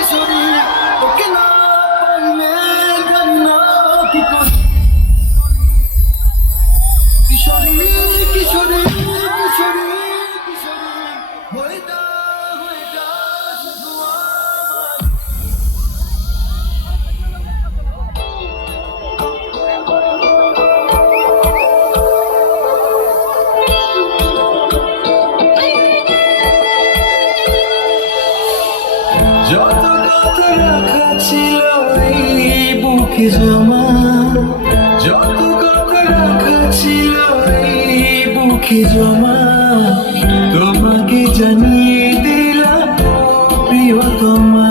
কিশোরী ওকে না পাইলে জানি না কি করি। কিশোরী কিশোরী কিশোরী কিশোরী হয়ে যা শুধু আমার। যত কথা রাখা ছিল এই বুকে জমা, যত কথা রাখা ছিল এই বুকে জমা, তোমাকে জানিয়ে দিলাম প্রিয়তমা।